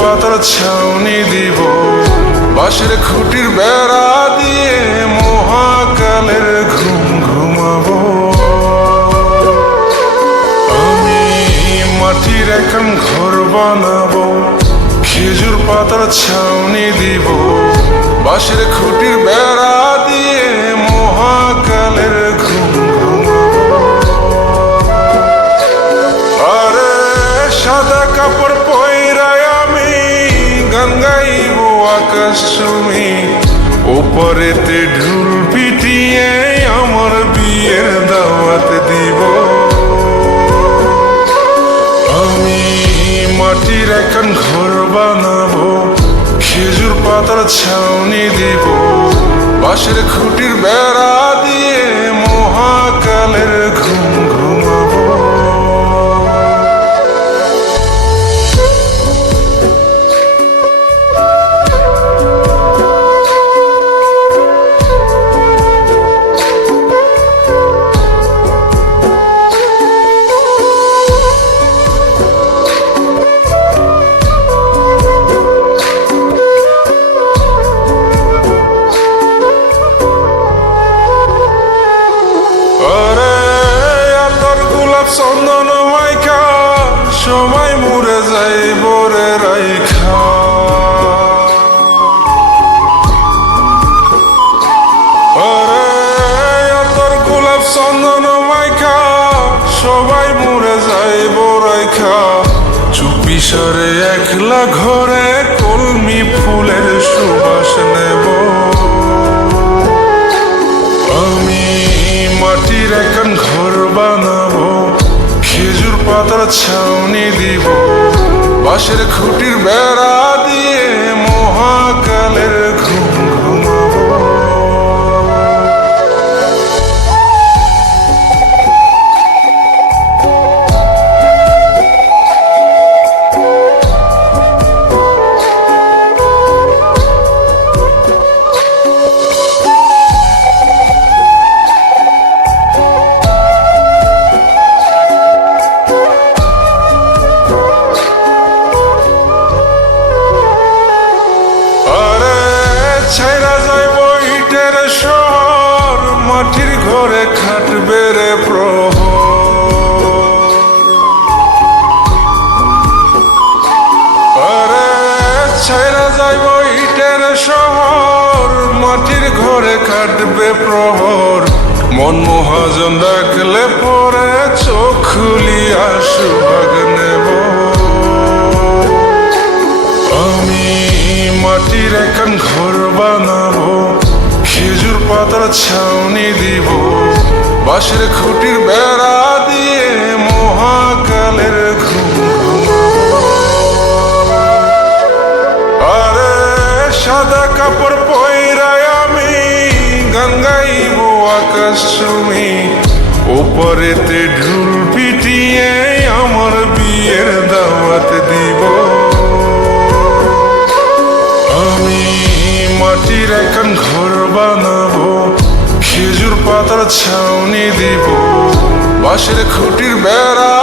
পাতার ছাউনি দিব, বাঁশের খুঁটির বেড়া দিয়ে মহাকালের ঘুম ঘুমাবো। আমি মাটির এখন ঘর বানাবো, খেজুর পাতার ছাউনি দিব, বাঁশের খুঁটির বেড়া দিয়ে মহাকালের ঘুম ঘুমাবো। আরে সাদা কাপড় পয়রায় আমি গান গাইব আকাশ চুমি, ওপরেতে ঢুল পিটিয়ে আমার বিয়ের দাওয়াত দিব। আমি মাটির এখন ঘর বানাবো, খেজুর পাতার ছাউনি দিব, বাঁশের খুঁটির বেড়া দিয়ে মহাকালের ঘুম ঘুমাবো। চন্দন মাইকা সবাই মরে যাই বরে রাইখা, আরে তোর গোলাপ চন্দন মাইকা সবাই মরে যাই বরাইখা। চুপি সরে একলা ঘরে কলমি ফুলের সুবাস নেব। আমি মাটির এখন ঘর বানাবো, খেজুর পাতার ছাউনি দিব, বাঁশের খুঁটির বেড়া দিয়ে মহাকালের ঘুম ঘুমাবো। ছাইরা যাইব ইটের শহর, মাটির ঘরে খাটবে রে প্রহর। আরে ছাইরা যাইব ইটের শহর, মাটির ঘরে খাটবে প্রহর। মন মহাজন ডাকলে পরে চোখ খুলিয়া সুভাগ নেব। আমি মাটির এখন ঘর বানাবো, খেজুর পাতার ছাউনি দিব, বাঁশের খুঁটির বেড়া দিয়ে মহাকালের ঘুম ঘুমাবো। আরে সাদা কাপড় পয়রায় আমি গান গাইব আকাশ চুমি, ওপরেতে ঢুল পিটিয়ে আমার বিয়ের দাওয়াত দিব। আমি মাটির এখন ঘর বানাবো, খেজুর পাতার ছাউনি দিব, বাঁশের খুঁটির বেড়া